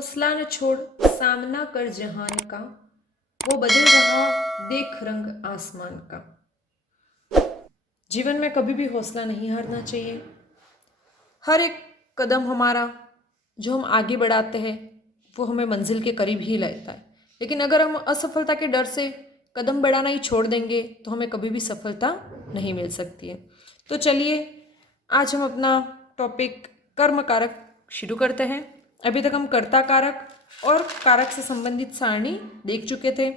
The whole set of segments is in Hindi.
हौसला न छोड़, सामना कर जहान का, वो बदल रहा देख रंग आसमान का। जीवन में कभी भी हौसला नहीं हारना चाहिए। हर एक कदम हमारा जो हम आगे बढ़ाते हैं वो हमें मंजिल के करीब ही लाता है, लेकिन अगर हम असफलता के डर से कदम बढ़ाना ही छोड़ देंगे तो हमें कभी भी सफलता नहीं मिल सकती है। तो चलिए आज हम अपना टॉपिक कर्म कारक शुरू करते हैं। अभी तक हम कर्ता कारक और कारक से संबंधित सारणी देख चुके थे।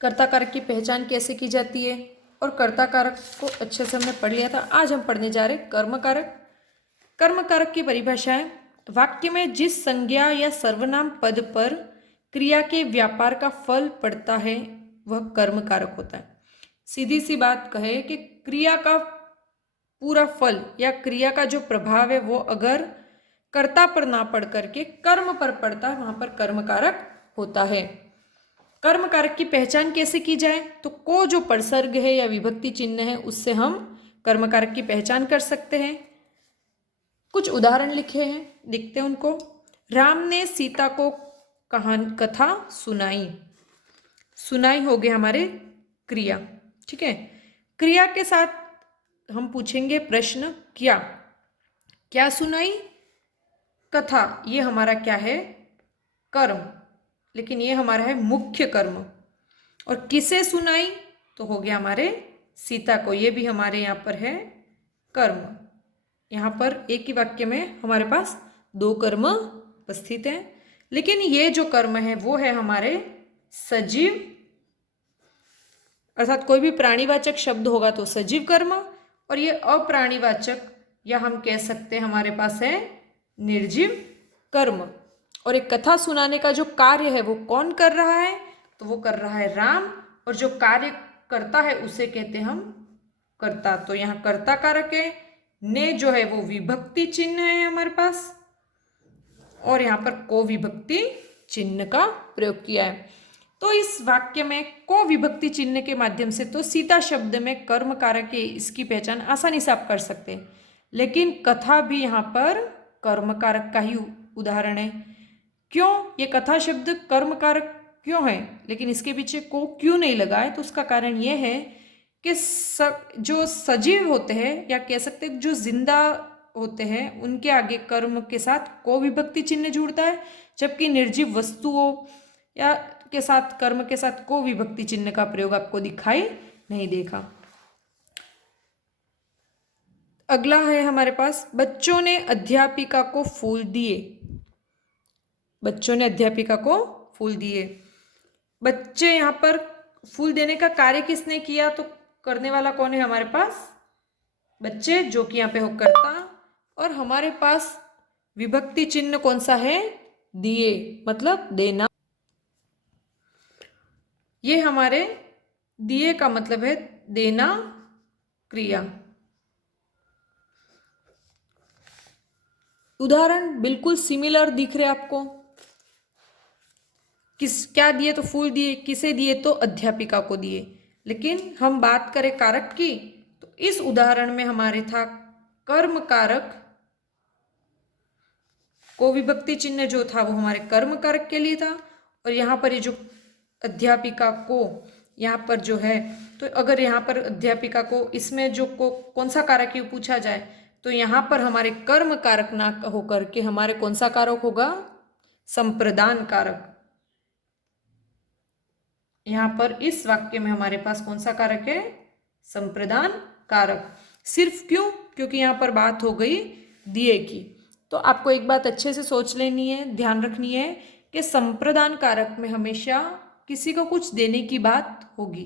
कर्ता कारक की पहचान कैसे की जाती है और कर्ता कारक को अच्छे से हमने पढ़ लिया था। आज हम पढ़ने जा रहे हैं कर्म कारक। कर्म कारक की परिभाषा है, वाक्य में जिस संज्ञा या सर्वनाम पद पर क्रिया के व्यापार का फल पड़ता है वह कर्म कारक होता है। सीधी सी बात कहे कि क्रिया का पूरा फल या क्रिया का जो प्रभाव है वो अगर कर्ता पर ना पड़ करके कर्म पर पड़ता है वहां पर कर्म कारक होता है। कर्म कारक की पहचान कैसे की जाए, तो को जो परसर्ग है या विभक्ति चिन्ह है उससे हम कर्म कारक की पहचान कर सकते हैं। कुछ उदाहरण लिखे हैं, देखते हैं उनको। राम ने सीता को कथा सुनाई। सुनाई हो गया हमारे क्रिया, ठीक है। क्रिया के साथ हम पूछेंगे प्रश्न, क्या क्या सुनाई, कथा, ये हमारा क्या है, कर्म, लेकिन ये हमारा है मुख्य कर्म। और किसे सुनाई तो हो गया हमारे सीता को, ये भी हमारे यहाँ पर है कर्म। यहाँ पर एक ही वाक्य में हमारे पास दो कर्म उपस्थित हैं, लेकिन ये जो कर्म है वो है हमारे सजीव, अर्थात कोई भी प्राणीवाचक शब्द होगा तो सजीव कर्म, और ये अप्राणीवाचक या हम कह सकते हैं हमारे पास है निर्जीव कर्म। और एक कथा सुनाने का जो कार्य है वो कौन कर रहा है, तो वो कर रहा है राम, और जो कार्य करता है उसे कहते हैं हम कर्ता। तो यहाँ कर्ता कारक है, ने जो है वो विभक्ति चिन्ह है हमारे पास, और यहाँ पर को विभक्ति चिन्ह का प्रयोग किया है। तो इस वाक्य में को विभक्ति चिन्ह के माध्यम से तो सीता शब्द में कर्म कारक है, इसकी पहचान आसानी से आप कर सकते हैं। लेकिन कथा भी यहाँ पर कर्म कारक का ही उदाहरण है। क्यों ये कथा शब्द कर्म कारक क्यों है, लेकिन इसके पीछे को क्यों नहीं लगा है, तो उसका कारण यह है कि जो सजीव होते हैं या कह सकते हैं जो जिंदा होते हैं उनके आगे कर्म के साथ को विभक्ति चिन्ह जुड़ता है, जबकि निर्जीव वस्तुओं या के साथ कर्म के साथ को विभक्ति चिन्ह का प्रयोग आपको दिखाई नहीं देगा। अगला है हमारे पास, बच्चों ने अध्यापिका को फूल दिए। बच्चों ने अध्यापिका को फूल दिए। बच्चे यहाँ पर फूल देने का कार्य किसने किया, तो करने वाला कौन है हमारे पास, बच्चे, जो कि यहाँ पे हो कर्ता, और हमारे पास विभक्ति चिन्ह कौन सा है, दिए, मतलब देना। ये हमारे दिए का मतलब है देना क्रिया। उदाहरण बिल्कुल सिमिलर दिख रहे आपको। क्या दिए, तो फूल दिए। किसे दिए, तो अध्यापिका को दिए। लेकिन हम बात करें कारक की, तो इस उदाहरण में हमारे था कर्म कारक, को विभक्ति चिन्ह जो था वो हमारे कर्म कारक के लिए था, और यहाँ पर ये जो अध्यापिका को यहाँ पर जो है, तो अगर यहाँ पर अध्यापिका को इसमें जो को कौन सा कारक है पूछा जाए, तो यहाँ पर हमारे कर्म कारक ना होकर के हमारे कौन सा कारक होगा, संप्रदान कारक। यहाँ पर इस वाक्य में हमारे पास कौन सा कारक है, संप्रदान कारक। सिर्फ क्यों, क्योंकि यहाँ पर बात हो गई दिए की। तो आपको एक बात अच्छे से सोच लेनी है, ध्यान रखनी है कि संप्रदान कारक में हमेशा किसी को कुछ देने की बात होगी,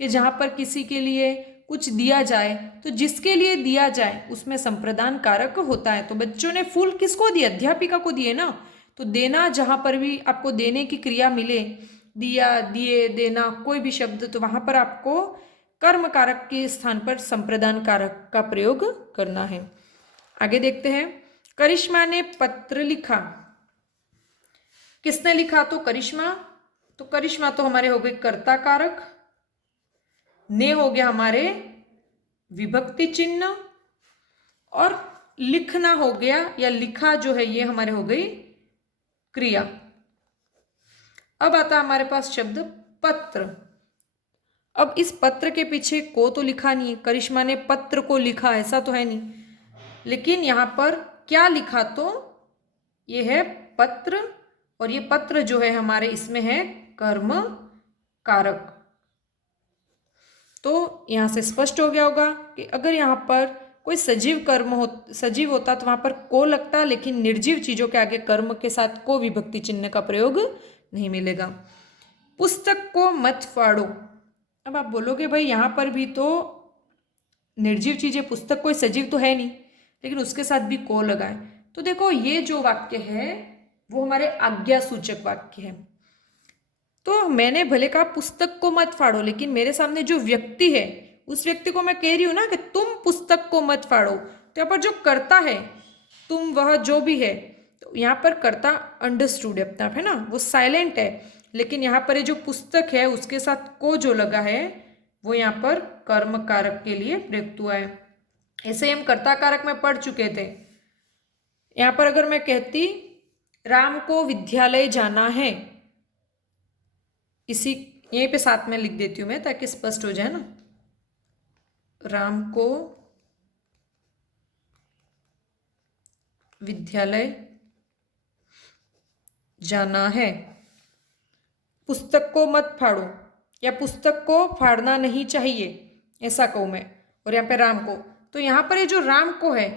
कि जहाँ पर किसी के लिए कुछ दिया जाए तो जिसके लिए दिया जाए उसमें संप्रदान कारक होता है। तो बच्चों ने फूल किसको दिए, अध्यापिका को दिए ना। तो देना, जहाँ पर भी आपको देने की क्रिया मिले, दिया, दिए, देना, कोई भी शब्द, तो वहां पर आपको कर्म कारक के स्थान पर संप्रदान कारक का प्रयोग करना है। आगे देखते हैं, करिश्मा ने पत्र लिखा। किसने लिखा, तो करिश्मा। तो करिश्मा तो हमारे हो गए कर्ता कारक, ने हो गया हमारे विभक्ति चिन्ह, और लिखना हो गया या लिखा जो है ये हमारे हो गई क्रिया। अब आता हमारे पास शब्द पत्र। अब इस पत्र के पीछे को तो लिखा नहीं है, करिश्मा ने पत्र को लिखा ऐसा तो है नहीं, लेकिन यहाँ पर क्या लिखा तो ये है पत्र, और ये पत्र जो है हमारे इसमें है कर्म कारक। तो यहाँ से स्पष्ट हो गया होगा कि अगर यहाँ पर कोई सजीव होता तो वहाँ पर को लगता, लेकिन निर्जीव चीजों के आगे कर्म के साथ को विभक्ति चिन्ह का प्रयोग नहीं मिलेगा। पुस्तक को मत फाड़ो। अब आप बोलोगे भाई यहाँ पर भी तो निर्जीव चीजें, पुस्तक कोई सजीव तो है नहीं, लेकिन उसके साथ भी को लगाए। तो देखो ये जो वाक्य है वो हमारे आज्ञा सूचक वाक्य है। तो मैंने भले कहा पुस्तक को मत फाड़ो, लेकिन मेरे सामने जो व्यक्ति है उस व्यक्ति को मैं कह रही हूं ना कि तुम पुस्तक को मत फाड़ो। तो यहाँ पर जो कर्ता है, तुम वह जो भी है, तो यहाँ पर कर्ता अंडरस्टूड है ना, वो साइलेंट है, लेकिन यहाँ पर ये जो पुस्तक है उसके साथ को जो लगा है वो यहाँ पर कर्म कारक के लिए प्रयुक्त हुआ है। ऐसे हम कर्ता कारक में पढ़ चुके थे। यहाँ पर अगर मैं कहती राम को विद्यालय जाना है, इसी यहीं पे साथ में लिख देती हूँ मैं ताकि स्पष्ट हो जाए ना, राम को विद्यालय जाना है, पुस्तक को मत फाड़ो या पुस्तक को फाड़ना नहीं चाहिए ऐसा कहूँ मैं, और यहाँ पे राम को। तो यहाँ पर ये जो राम को है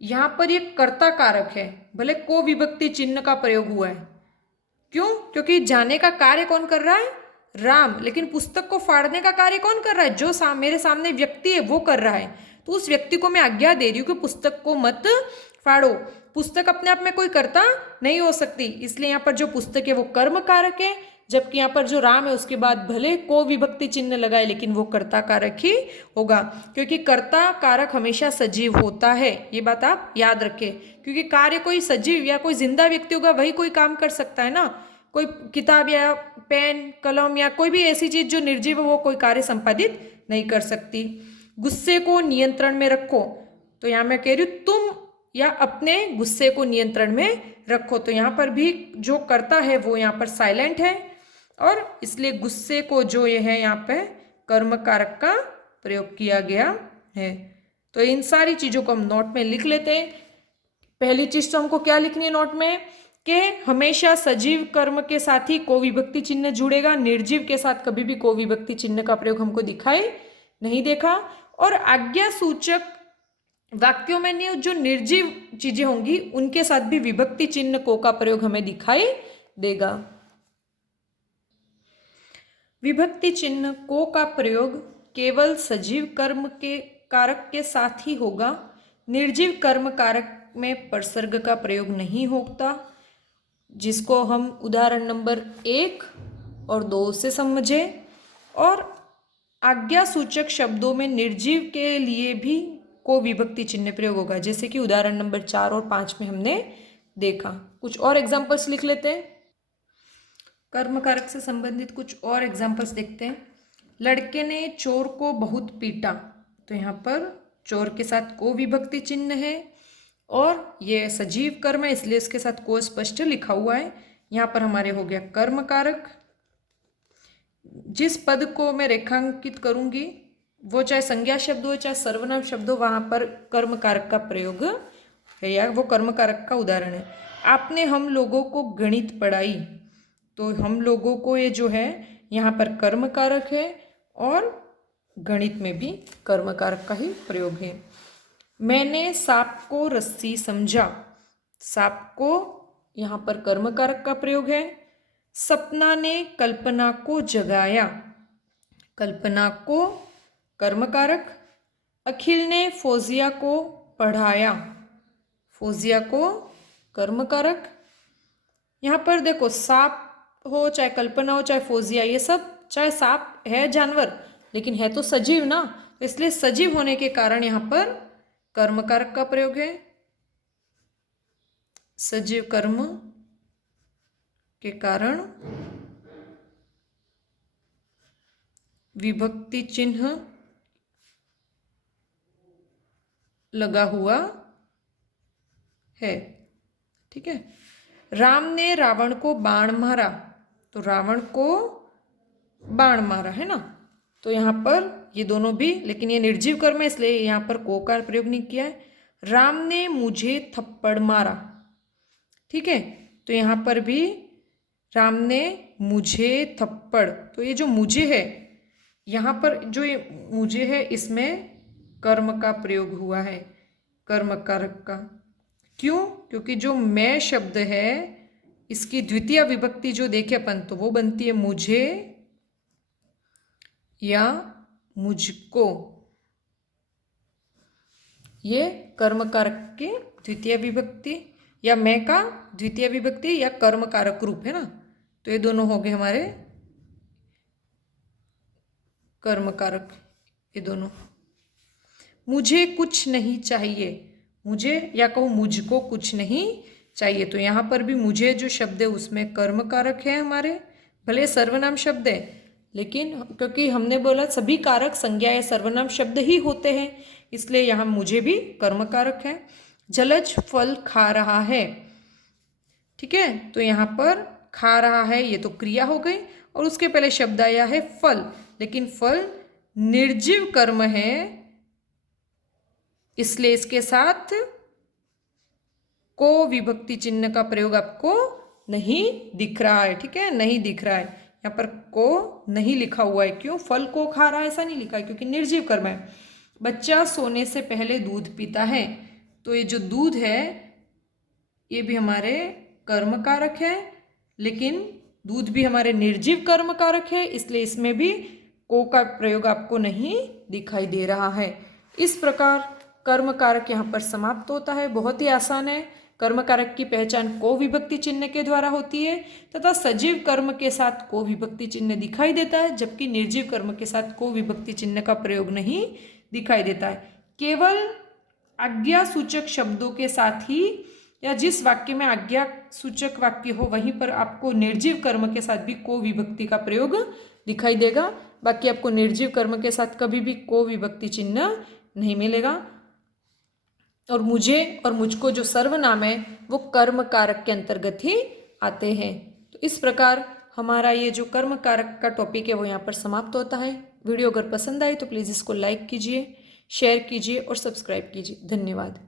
यहाँ पर ये कर्ता कारक है, भले को विभक्ति चिन्ह का प्रयोग हुआ है। क्यों? क्योंकि जाने का कार्य कौन कर रहा है? राम। लेकिन पुस्तक को फाड़ने का कार्य कौन कर रहा है? जो मेरे सामने व्यक्ति है वो कर रहा है। तो उस व्यक्ति को मैं आज्ञा दे रही हूँ कि पुस्तक को मत फाड़ो। पुस्तक अपने आप में कोई कर्ता नहीं हो सकती, इसलिए यहाँ पर जो पुस्तक है वो कर्म कारक है, जबकि यहाँ पर जो राम है उसके बाद भले को विभक्ति चिन्ह लगाए लेकिन वो कर्ता कारक ही होगा, क्योंकि कर्ता कारक हमेशा सजीव होता है। ये बात आप याद रखें, क्योंकि कार्य कोई सजीव या कोई जिंदा व्यक्ति होगा वही कोई काम कर सकता है ना। कोई किताब या पेन कलम या कोई भी ऐसी चीज जो निर्जीव है वो कोई कार्य संपादित नहीं कर सकती। गुस्से को नियंत्रण में रखो, तो यहाँ मैं कह रही हूँ तुम या अपने गुस्से को नियंत्रण में रखो। तो यहाँ पर भी जो कर्ता है वो यहाँ पर साइलेंट है, और इसलिए गुस्से को जो ये है यहाँ पे कर्म कारक का प्रयोग किया गया है। तो इन सारी चीजों को हम नोट में लिख लेते हैं। पहली चीज तो हमको क्या लिखनी है नोट में कि हमेशा सजीव कर्म के साथ ही को विभक्ति चिन्ह जुड़ेगा, निर्जीव के साथ कभी भी को विभक्ति चिन्ह का प्रयोग हमको दिखाई नहीं देखा। और आज्ञा सूचक वाक्यों में नहीं, जो निर्जीव चीजें होंगी उनके साथ भी विभक्ति चिन्ह को का प्रयोग हमें दिखाई देगा। विभक्ति चिन्ह को का प्रयोग केवल सजीव कर्म के कारक के साथ ही होगा, निर्जीव कर्म कारक में परसर्ग का प्रयोग नहीं होता, जिसको हम उदाहरण नंबर 1 और 2 से समझे। और आज्ञा सूचक शब्दों में निर्जीव के लिए भी को विभक्ति चिन्ह प्रयोग होगा, जैसे कि उदाहरण नंबर 4 और 5 में हमने देखा। कुछ और एग्जाम्पल्स लिख लेते हैं, कर्म कारक से संबंधित कुछ और एग्जाम्पल्स देखते हैं। लड़के ने चोर को बहुत पीटा, तो यहाँ पर चोर के साथ को विभक्ति चिन्ह है और ये सजीव कर्म है, इसलिए इसके साथ को स्पष्ट लिखा हुआ है। यहाँ पर हमारे हो गया कर्म कारक। जिस पद को मैं रेखांकित करूंगी वो चाहे संज्ञा शब्द हो चाहे सर्वनाम शब्द हो, वहां पर कर्म कारक का प्रयोग है या वो कर्म कारक का उदाहरण है। आपने हम लोगों को गणित पढ़ाई, तो हम लोगों को ये जो है यहाँ पर कर्म कारक है और गणित में भी कर्म कारक का ही प्रयोग है। मैंने सांप को रस्सी समझा, सांप को यहाँ पर कर्म कारक का प्रयोग है। सपना ने कल्पना को जगाया, कल्पना को कर्म कारक। अखिल ने फौजिया को पढ़ाया, फौजिया को कर्म कारक। यहाँ पर देखो सांप हो चाहे कल्पना हो चाहे फौजिया, ये सब चाहे सांप है जानवर लेकिन है तो सजीव ना, इसलिए सजीव होने के कारण यहाँ पर कर्म कारक का प्रयोग है। सजीव कर्म के कारण विभक्ति चिन्ह लगा हुआ है। ठीक है, राम ने रावण को बाण मारा, तो रावण को बाण मारा है ना, तो यहाँ पर ये दोनों भी, लेकिन ये निर्जीव कर्म है इसलिए यहाँ पर को का प्रयोग नहीं किया है। राम ने मुझे थप्पड़ मारा, ठीक है, तो यहाँ पर भी राम ने मुझे थप्पड़, तो ये जो मुझे है यहाँ पर जो ये मुझे है इसमें कर्म का प्रयोग हुआ है, कर्म कारक का। क्यों? क्योंकि जो मैं शब्द है इसकी द्वितीय विभक्ति जो देखे अपन तो वो बनती है मुझे या मुझको, ये कर्म कारक की द्वितीय विभक्ति या मैं का द्वितीय विभक्ति या कर्म कारक रूप है ना, तो ये दोनों हो गए हमारे कर्म कारक, ये दोनों। मुझे कुछ नहीं चाहिए, मुझे या कहूँ मुझको कुछ नहीं चाहिए, तो यहाँ पर भी मुझे जो शब्द है उसमें कर्म कारक है हमारे, भले सर्वनाम शब्द है लेकिन क्योंकि हमने बोला सभी कारक संज्ञा या सर्वनाम शब्द ही होते हैं इसलिए यहाँ मुझे भी कर्म कारक है। जलज फल खा रहा है, ठीक है, तो यहाँ पर खा रहा है ये तो क्रिया हो गई और उसके पहले शब्द आया है फल, लेकिन फल निर्जीव कर्म है इसलिए इसके साथ को विभक्ति चिन्ह का प्रयोग आपको नहीं दिख रहा है, ठीक है, नहीं दिख रहा है, यहाँ पर को नहीं लिखा हुआ है। क्यों? फल को खा रहा है ऐसा नहीं लिखा है क्योंकि निर्जीव कर्म है। बच्चा सोने से पहले दूध पीता है, तो ये जो दूध है ये भी हमारे कर्म कारक है, लेकिन दूध भी हमारे निर्जीव कर्म कारक है इसलिए इसमें भी को का प्रयोग आपको नहीं दिखाई दे रहा है। इस प्रकार कर्म कारक यहाँ पर समाप्त होता है। बहुत ही आसान है। कर्म कारक की पहचान को विभक्ति चिन्ह के द्वारा होती है तथा सजीव कर्म के साथ को विभक्ति चिन्ह दिखाई देता है, जबकि निर्जीव कर्म के साथ को विभक्ति चिन्ह का प्रयोग नहीं दिखाई देता है। केवल आज्ञा सूचक शब्दों के साथ ही या जिस वाक्य में आज्ञा सूचक वाक्य हो वहीं पर आपको निर्जीव कर्म के साथ भी को विभक्ति का प्रयोग दिखाई देगा, बाकी आपको निर्जीव कर्म के साथ कभी भी को विभक्ति चिन्ह नहीं मिलेगा। और मुझे और मुझको जो सर्वनाम है वो कर्म कारक के अंतर्गत ही आते हैं। तो इस प्रकार हमारा ये जो कर्म कारक का टॉपिक है वो यहाँ पर समाप्त होता है। वीडियो अगर पसंद आई तो प्लीज़ इसको लाइक कीजिए, शेयर कीजिए और सब्सक्राइब कीजिए। धन्यवाद।